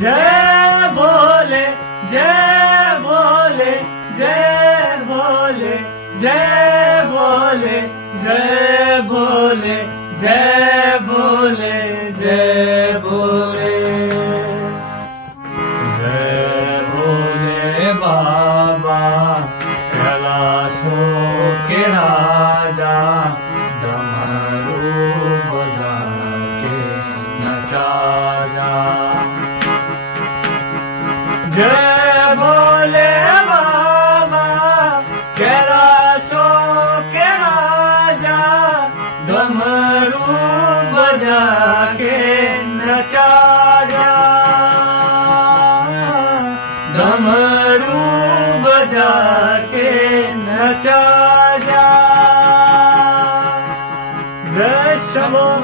जय भोले जय भोले जय भोले जय भोले जय भोले जय भोले जय भोले जय भोले बाबा कैलाशों के राजा डमरू बजा के नचा जा जय